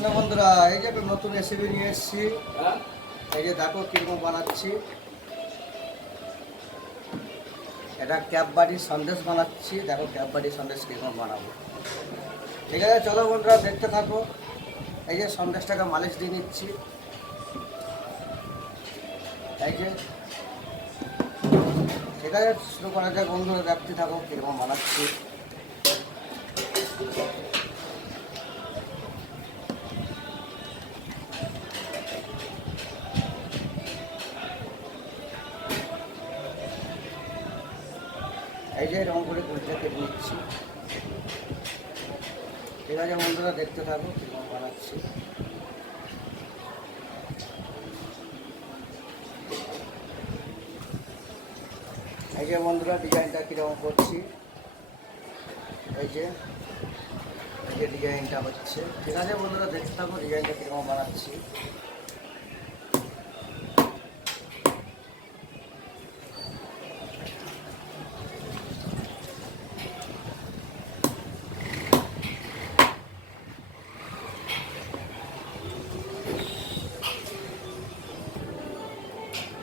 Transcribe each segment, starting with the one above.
কৃষ্ণ বন্ধুরা, এই যে একটা নতুন রেসিপি নিয়ে এসেছি। এই যে দেখো কিরকম বানাচ্ছি। এটা ক্যাপবাড়ির সন্দেশ বানাচ্ছি। দেখো ক্যাপবাড়ির সন্দেশ কিরকম বানাবো। ঠিক আছে, চলো বন্ধুরা দেখতে থাকো। এই যে সন্দেশটাকে মালিশ দিয়ে নিচ্ছি। এই যে ঠিক আছে, শুরু করা যাক বন্ধুরা, দেখতে থাকো কিরকম বানাচ্ছি। এই যে এরকম করে কুড়িটা কেটে নিচ্ছি। ঠিক আছে বন্ধুরা, দেখতে থাকো কীরকম বানাচ্ছি। এই যে বন্ধুরা ডিজাইনটা কীরকম করছি। এই যে ডিজাইনটা হচ্ছে। ঠিক আছে বন্ধুরা, দেখতে থাকো ডিজাইনটা কীরকম বানাচ্ছি।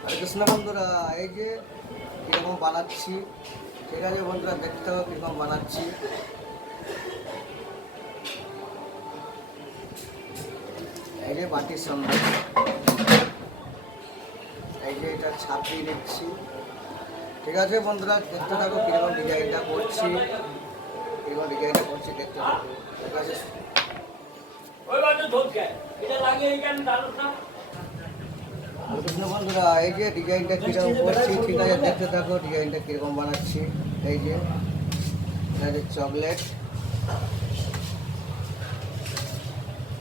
হরে কৃষ্ণ বন্ধুরা, এই যে কীরকম বানাচ্ছি। ঠিক আছে বন্ধুরা, দেখতে হবে কীরকম বানাচ্ছি। এই যে বাটির সন্দেশ, এই যে এটা ছাপিয়ে নিচ্ছি। ঠিক আছে বন্ধুরা, দেখতে থাকো কীরকম ডিজাইনটা করছি। কীরকম ডিজাইনটা করছি দেখতে থাকো। ঠিক আছে কৃষ্ণ বন্ধুরা, এই যে ডিজাইনটা কীরকম করছি। ঠিক আছে, দেখতে থাকো ডিজাইনটা কীরকম বানাচ্ছি। এই যে এটা চকলেট,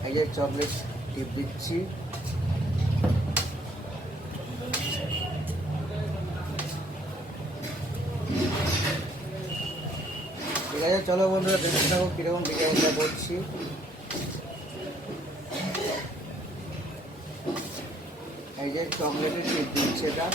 এই যে চকলেট টিপ দিচ্ছি। ঠিক আছে, চলো বন্ধুরা দেখতে থাকো কীরকম ডিজাইনটা করছি। এই যে চকলেটের টিপ দিচ্ছে এটা।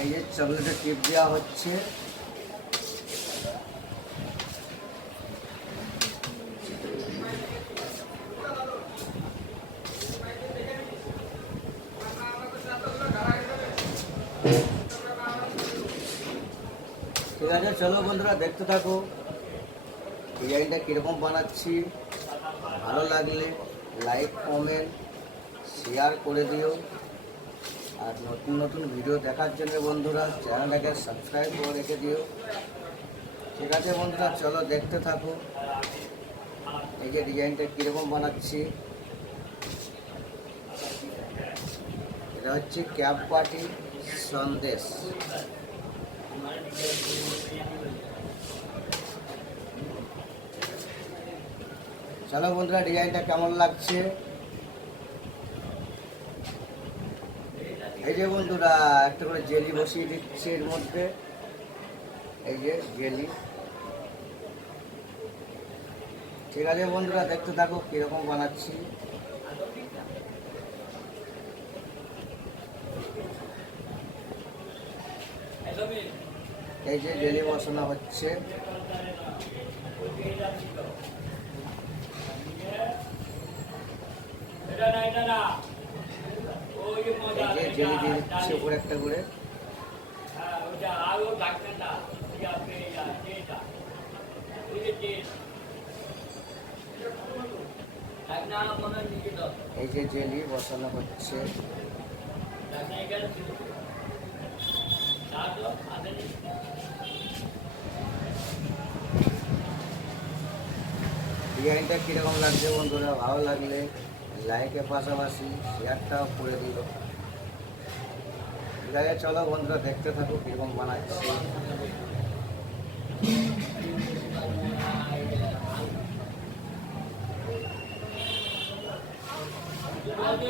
এই যে চকলেটের টিপ দেওয়া হচ্ছে। ঠিক আছে, চলো বন্ধুরা দেখতে থাকো ডিজাইনটা কীরকম বানাচ্ছি। ভালো লাগলে লাইক কমেন্ট শেয়ার করে দিও। আর নতুন নতুন ভিডিও দেখার জন্য বন্ধুরা চ্যানেলটাকে সাবস্ক্রাইব করে রেখে দিও। ঠিক আছে বন্ধুরা, চলো দেখতে থাকো এই যে ডিজাইনটা কীরকম বানাচ্ছি। এটা হচ্ছে ক্যাপবাড়ি সন্দেশ। চলো বন্ধুরা ডিজাইনটা কেমন লাগছে। এই যে বন্ধুরা একটা করে জেলি বসিয়ে দিচ্ছে এর মধ্যে। এই যে জেলি। ঠিক আছে বন্ধুরা, দেখতে থাকো কীরকম বানাচ্ছি। এই যে জেলি বসানো হচ্ছে। এই যে জেলি দিয়ে দিচ্ছে উপরে একটা করে। এই যে জেলি বসানো হচ্ছে। ডিজাইনটা কীরকম লাগছে বন্ধুরা, ভালো লাগলে লাইকের পাশাপাশি শেয়ারটাও করে দিল। ঠিক আছে, চলো বন্ধুরা দেখতে থাকো কীরকম বানাচ্ছি। এই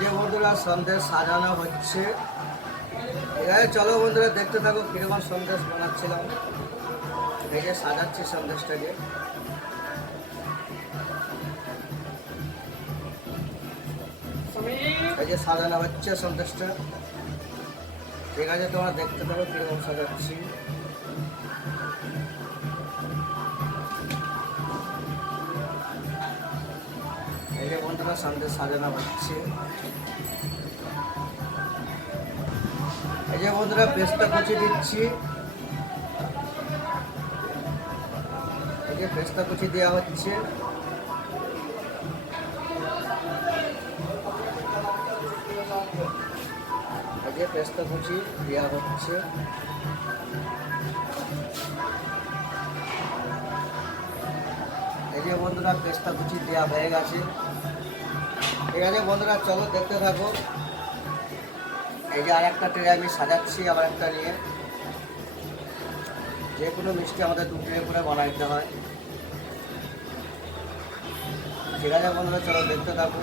যে বন্ধুরা সন্দেশ সাজানো হচ্ছে। ঠিক আছে, চলো বন্ধুরা দেখতে থাকো কিরকম সন্দেশ বানাচ্ছিলাম। এই যে সাজাচ্ছি সন্দেশটাকে। এই যে সাজানো হচ্ছে সন্দেশটা। ঠিক আছে, তোমরা দেখতে থাকো কিরকম সাজাচ্ছি। এই যে বন্ধুরা সন্দেশ সাজানো হচ্ছে। এই যে বন্ধুরা পেস্তা কুচি দিচ্ছি। এই যে পেস্তা কুচি দেওয়া হচ্ছে। এই যে পেস্তা কুচি দেওয়া হচ্ছে। এই যে বন্ধুরা পেস্তা কুচি দেওয়া হয়ে গেছে। ঠিক আছে বন্ধুরা, চলো দেখতে থাকো। এই যে আর একটা ট্রে আমি সাজাচ্ছি আবার একটা নিয়ে। যে কোনো মিষ্টি আমাদের 2 ট্রে করে বানাইতে হয়। ঠিক আছে বন্ধুরা, চলো দেখতে থাকো।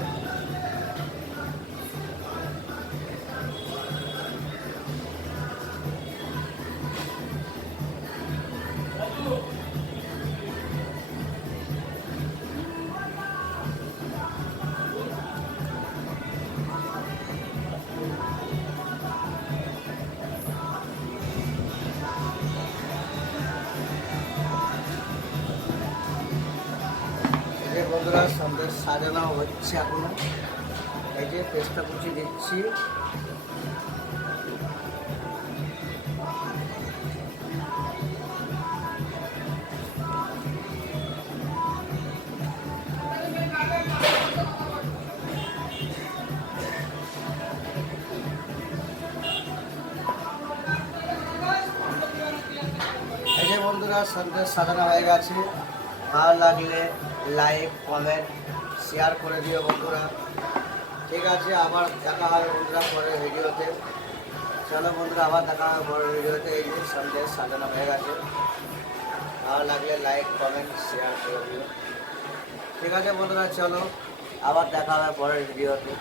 এই যে বন্ধুরা সন্দেশ সাজানো হচ্ছে এখনো। এই যে পেস্তা কুচি দিচ্ছি। এই যে বন্ধুরা সন্দেশ সাজানো হয়ে গেছে। ভালো লাগলে লাইক কমেন্ট শেয়ার করে দিও বন্ধুরা। ঠিক আছে, আবার দেখা হবে বন্ধুরা পরের ভিডিওতে। চলো বন্ধুরা, আবার দেখা হবে পরের ভিডিওতে। এই যে সন্দেশ সাজানো হয়ে গেছে। ভালো লাগলে লাইক কমেন্ট শেয়ার করে দিও। ঠিক আছে বন্ধুরা, চলো আবার দেখা হবে পরের ভিডিওতে।